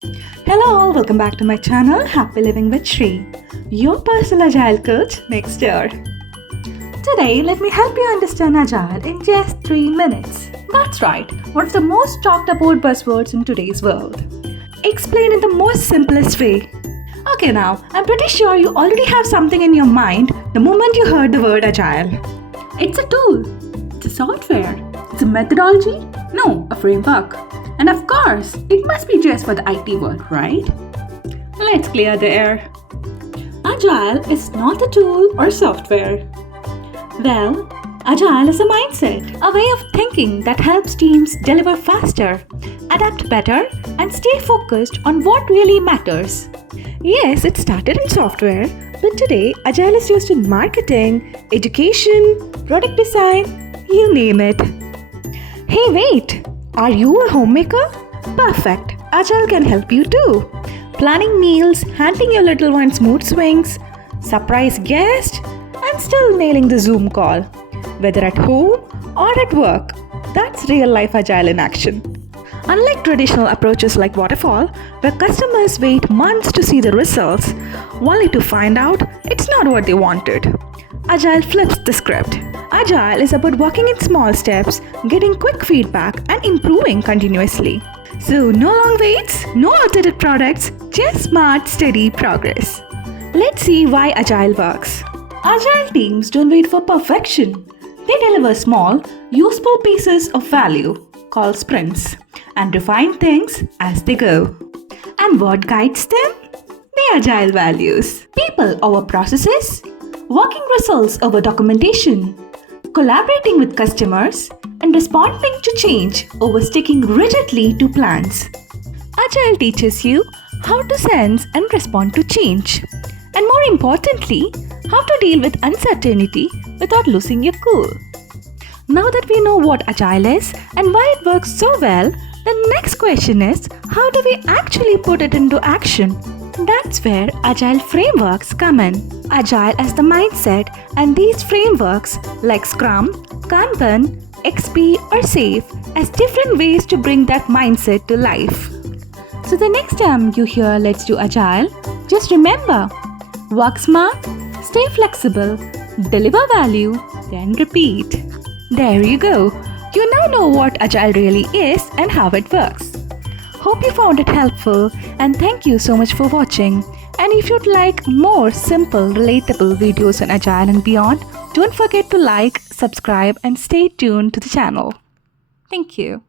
Hello all, welcome back to my channel Happy Living with Shree, your personal Agile coach next door. Today, let me help you understand Agile in just 3 minutes. That's right, one of the most talked about buzzwords in today's world. Explain in the most simplest way. Okay, now, I'm pretty sure you already have something in your mind the moment you heard the word Agile. It's a tool. It's a software. It's a methodology. No, a framework. And of course, it must be just for the IT world, right? Let's clear the air. Agile is not a tool or software. Well, Agile is a mindset, a way of thinking that helps teams deliver faster, adapt better, and stay focused on what really matters. Yes, it started in software, but today Agile is used in marketing, education, product design, you name it. Hey, wait! Are you a homemaker? Perfect! Agile can help you too. Planning meals, handling your little one's mood swings, surprise guests, and still nailing the Zoom call. Whether at home or at work, that's real life Agile in action. Unlike traditional approaches like Waterfall, where customers wait months to see the results, only to find out it's not what they wanted, Agile flips the script. Agile is about walking in small steps, getting quick feedback, and improving continuously. So, no long waits, no outdated products, just smart, steady progress. Let's see why Agile works. Agile teams don't wait for perfection. They deliver small, useful pieces of value, called sprints, and refine things as they go. And what guides them? The Agile values. People over processes, working results over documentation, collaborating with customers, and responding to change over sticking rigidly to plans. Agile teaches you how to sense and respond to change, and more importantly, how to deal with uncertainty without losing your cool. Now that we know what Agile is and why it works so well, the next question is, how do we actually put it into action? That's where Agile frameworks come in. Agile as the mindset, and these frameworks like Scrum, Kanban, XP or SAFe as different ways to bring that mindset to life. So the next time you hear Let's Do Agile, just remember, work smart, stay flexible, deliver value, then repeat. There you go. You now know what Agile really is and how it works. Hope you found it helpful, and thank you so much for watching. And if you'd like more simple, relatable videos on Agile and beyond, don't forget to like, subscribe, and stay tuned to the channel. Thank you.